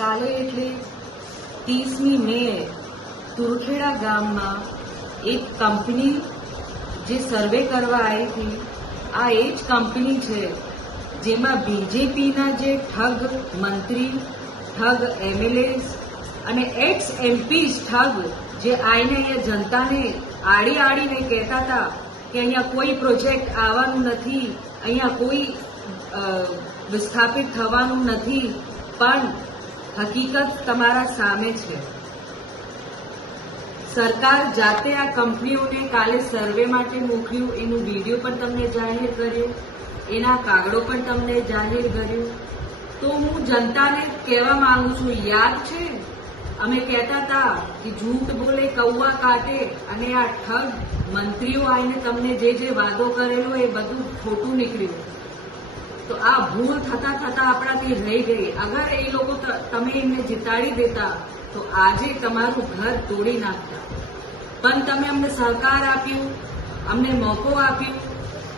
કાલે એટલે 30મી મે તુરખેડા ગામમાં એક કંપની જે સર્વે કરવા આવી હતી, આ એ જ કંપની છે જેમાં બીજેપીના જે ઠગ મંત્રી, ઠગ એમએલએસ અને એક્સ એમપીઝ ઠગ જે આઈને અહીંયા જનતાને આડીને કહેતા હતા કે અહીંયા કોઈ પ્રોજેક્ટ આવવાનું નથી, અહીંયા કોઈ વિસ્થાપિત થવાનું નથી, પણ હકીકત તમારા સામે છે. સરકાર જાતે આ કંપનીઓને કાલે સર્વે માટે મોકલ્યું, એનું વિડીયો પણ તમને જાહેર કર્યો, એના કાગળો પણ તમને જાહેર કર્યું. તો હું જનતાને કહેવા માંગુ છું, યાદ છે અમે કહેતા હતા કે જૂઠ બોલે કૌવા કાટે, અને આ ઠગ મંત્રીઓ આવીને તમને જે વાદો કરેલો એ બધું ખોટું નીકળ્યું. તો આ ભૂલ થતા આપણાથી રહી ગઈ. અગર એ લોકો તમે એમને જીતાડી દેતા તો આજે તમારું ઘર તોડી નાખતા. પણ તમે અમને સહકાર આપ્યું, અમને મોકો આપ્યું,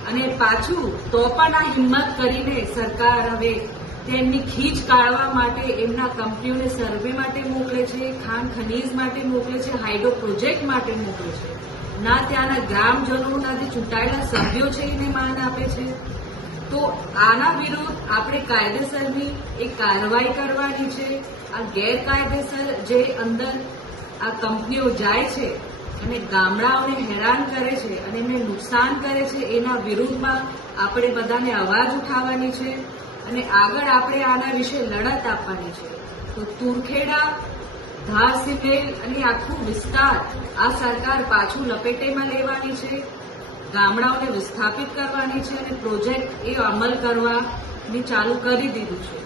અને પાછું તો પણ આ હિંમત કરીને સરકાર હવે તેમની ખીચ કાઢવા માટે એમના કંપનીઓને સર્વે માટે મોકલે છે, ખાણ ખનીજ માટે મોકલે છે, હાઇડ્રો પ્રોજેક્ટ માટે મોકલે છે. ના ત્યાંના ગ્રામજનોના જે ચૂંટાયેલા સભ્યો છે એને માન આપે છે. તો આના વિરુદ્ધ આપણે કાયદેસરની એક કાર્યવાહી કરવાની છે. આ ગેરકાયદેસર જે અંદર આ કંપનીઓ જાય છે અને ગામડાઓને હેરાન કરે છે અને એમને નુકસાન કરે છે, એના વિરુદ્ધમાં આપણે બધાને અવાજ ઉઠાવવાની છે અને આગળ આપણે આના વિશે લડત આપવાની છે. તો તુરખેડા, ધારસિમેલ અને આખું વિસ્તાર આ સરકાર પાછું લપેટેમાં લેવાની છે, ગામડાઓને વિસ્થાપિત કરવાની છે અને પ્રોજેક્ટ એ અમલ કરવાની ચાલુ કરી દીધું છે.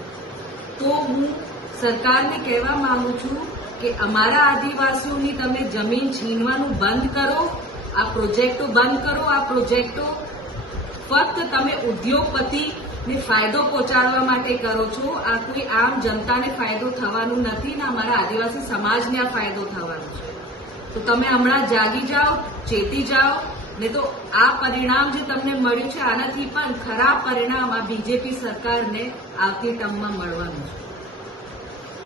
તો હું સરકારને કહેવા માંગુ છું કે અમારા આદિવાસીઓની તમે જમીન છીનવાનું બંધ કરો, આ પ્રોજેક્ટો બંધ કરો. આ પ્રોજેક્ટો ફક્ત તમે ઉદ્યોગપતિને ફાયદો પહોંચાડવા માટે કરો છો. આ કોઈ આમ જનતાને ફાયદો થવાનું નથી ને અમારા આદિવાસી સમાજને આ ફાયદો થવાનો છે. તો તમે હમણાં જાગી જાઓ, ચેતી જાઓ, ને તો આ પરિણામ જે તમને મળ્યું છે આનાથી પણ ખરાબ પરિણામ આ બીજેપી સરકારને આવતી ટર્મમાં મળવાનું છે.